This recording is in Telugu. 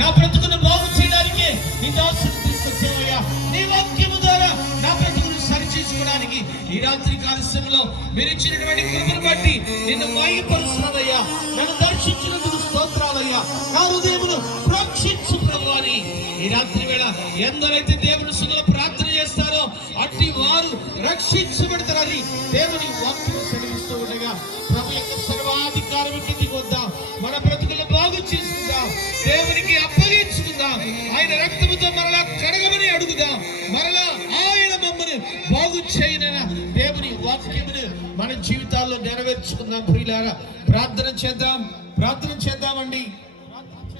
నా బ్రతుకును బాగు చేయడానికి నీ దాసుని తీసుకొచ్చావయ్యా. నీ వాక్యము ద్వారా నా బ్రతుకును సరిచేసుకోవడానికి ఈ రాత్రి కాల సమయంలో మీరు ఇచ్చినటువంటి కృపను బట్టి నిన్ను మహిమపరుస్తున్నానయ్యా. నన్ను దర్శించినందుకు స్తోత్రాలయ్యా. నా హృదయమును ప్రోక్షించు ప్రభువాని. ఈ రాత్రి వేళ ఎందరైతే దేవుని సన్నిధిలో ప్రార్థన చేస్తారో అట్టి వారు రక్షించబడతారని దేవుని వాక్యం సెలవిస్తూ ఉండగా ప్రభు యొక్క సర్వాధికారం కిందికి వద్దాం. మన బ్రతుకులు బాగు చేసుకుందాం, దేవునికి అప్పగించుకుందాం, ఆయన రక్తముతో మరలా కడగమని అడుగుదాం. మరలా ఆయన మమ్మల్ని బాగు చేయన దేవుని వాక్యమును మన జీవితాల్లో నెరవేర్చుకుందాం. ప్రియులారా ప్రార్థన చేద్దామండి.